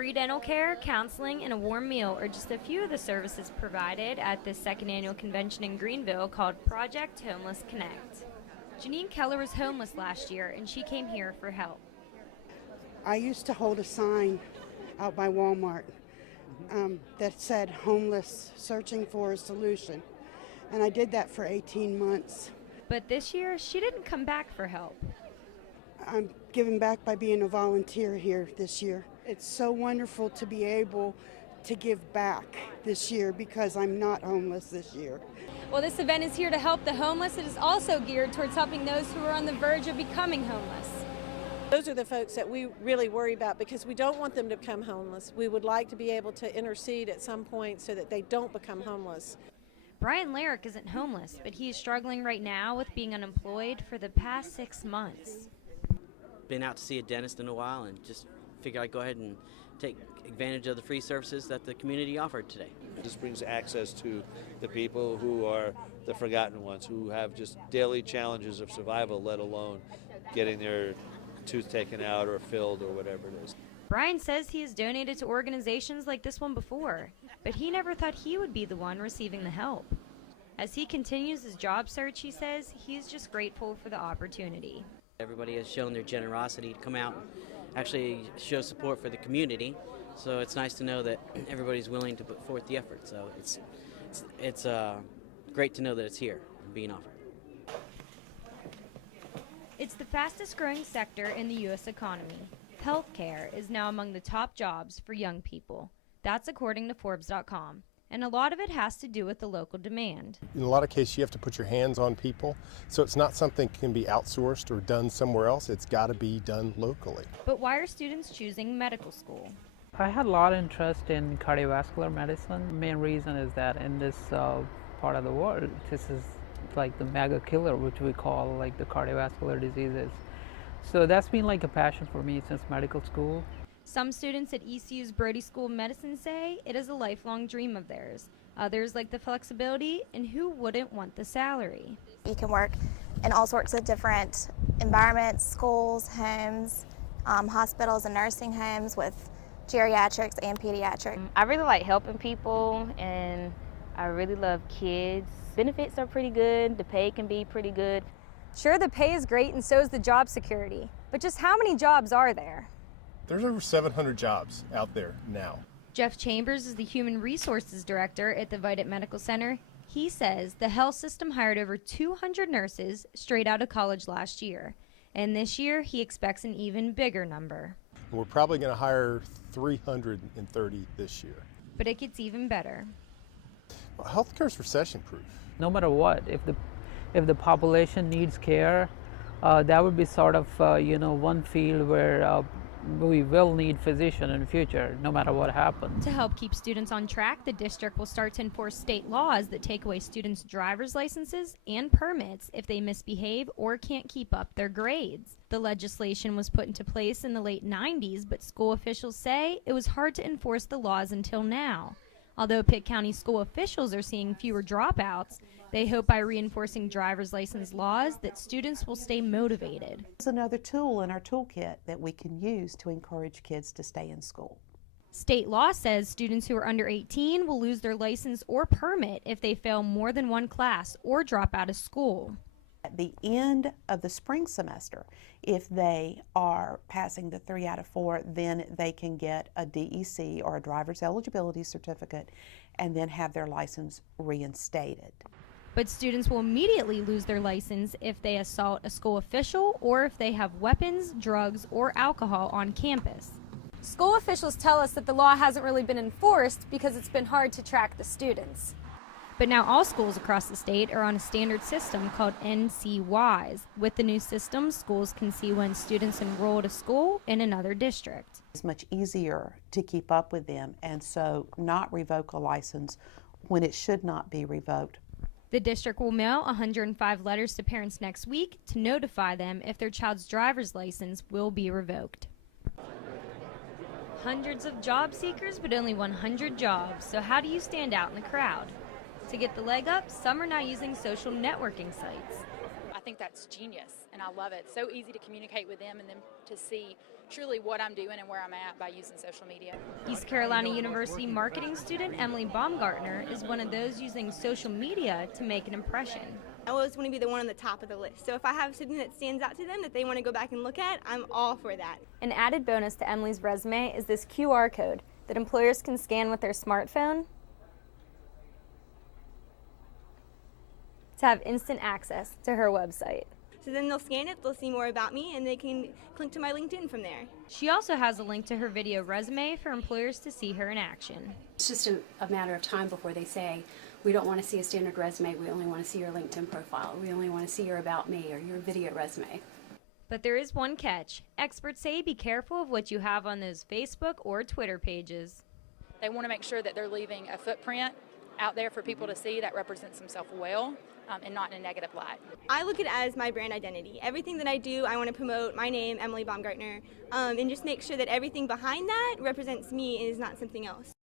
Free dental care, counseling, and a warm meal are just a few of the services provided at this second annual convention in Greenville called Project Homeless Connect. Janine Keller was homeless last year, and she came here for help. I used to hold a sign out by Walmart that said homeless, searching for a solution. And I did that for 18 months. But this year, she didn't come back for help. I'm giving back by being a volunteer here this year. It's so wonderful to be able to give back this year because I'm not homeless this year. Well, this event is here to help the homeless. It is also geared towards helping those who are on the verge of becoming homeless. Those are the folks that we really worry about because we don't want them to become homeless. We would like to be able to intercede at some point so that they don't become homeless. Brian Larrick isn't homeless, but he is struggling right now with being unemployed for the past 6 months. Been out to see a dentist in a while and just figured I'd go ahead and take advantage of the free services that the community offered today. This brings access to the people who are the forgotten ones, who have just daily challenges of survival, let alone getting their tooth taken out or filled or whatever it is. Brian says he has donated to organizations like this one before, but he never thought he would be the one receiving the help. As he continues his job search, he says he's just grateful for the opportunity. Everybody has shown their generosity to come out and actually show support for the community, so it's nice to know that everybody's willing to put forth the effort. So it's great to know that it's here and being offered. It's the fastest growing sector in the U.S. economy. Healthcare is now among the top jobs for young people. That's according to Forbes.com. And a lot of it has to do with the local demand. In a lot of cases, you have to put your hands on people, so it's not something that can be outsourced or done somewhere else. It's got to be done locally. But why are students choosing medical school? I had a lot of interest in cardiovascular medicine. The main reason is that in this part of the world, this is like the mega killer, which we call like the cardiovascular diseases. So that's been like a passion for me since medical school. Some students at ECU's Brody School of Medicine say it is a lifelong dream of theirs. Others like the flexibility, and who wouldn't want the salary? You can work in all sorts of different environments, schools, homes, hospitals and nursing homes with geriatrics and pediatrics. I really like helping people, and I really love kids. Benefits are pretty good, the pay can be pretty good. Sure, the pay is great and so is the job security. But just how many jobs are there? There's over 700 jobs out there now. Jeff Chambers is the Human Resources Director at the Vidant Medical Center. He says the health system hired over 200 nurses straight out of college last year. And this year, he expects an even bigger number. We're probably going to hire 330 this year. But it gets even better. Well, healthcare is recession-proof. No matter what, if the population needs care, that would be sort of one field where we will need physicians in the future, no matter what happens. To help keep students on track, the district will start to enforce state laws that take away students' driver's licenses and permits if they misbehave or can't keep up their grades. The legislation was put into place in the late 90s, but school officials say it was hard to enforce the laws until now. Although Pitt County school officials are seeing fewer dropouts, they hope by reinforcing driver's license laws that students will stay motivated. It's another tool in our toolkit that we can use to encourage kids to stay in school. State law says students who are under 18 will lose their license or permit if they fail more than one class or drop out of school. At the end of the spring semester, if they are passing the 3 out of 4, then they can get a DEC or a driver's eligibility certificate and then have their license reinstated. But students will immediately lose their license if they assault a school official or if they have weapons, drugs, or alcohol on campus. School officials tell us that the law hasn't really been enforced because it's been hard to track the students. But now all schools across the state are on a standard system called NCWISE. With the new system, schools can see when students enroll at a school in another district. It's much easier to keep up with them and so not revoke a license when it should not be revoked. The district will mail 105 letters to parents next week to notify them if their child's driver's license will be revoked. Hundreds of job seekers, but only 100 jobs. So how do you stand out in the crowd? To get the leg up, some are now using social networking sites. I think think that's genius, and I love it. It's so easy to communicate with them and then to see truly what I'm doing and where I'm at by using social media. East Carolina University marketing student Emily Baumgartner is one of those using social media to make an impression. I always want to be the one on the top of the list. So if I have something that stands out to them that they want to go back and look at, I'm all for that. An added bonus to Emily's resume is this QR code that employers can scan with their smartphone to have instant access to her website. So then they'll scan it, they'll see more about me, and they can click to my LinkedIn from there. She also has a link to her video resume for employers to see her in action. It's just a matter of time before they say, we don't want to see a standard resume, we only want to see your LinkedIn profile, we only want to see your About Me or your video resume. But there is one catch. Experts say be careful of what you have on those Facebook or Twitter pages. They want to make sure that they're leaving a footprint out there for people to see that represents themselves well. And not in a negative light. I look at it as my brand identity. Everything that I do, I want to promote my name, Emily Baumgartner, and just make sure that everything behind that represents me and is not something else.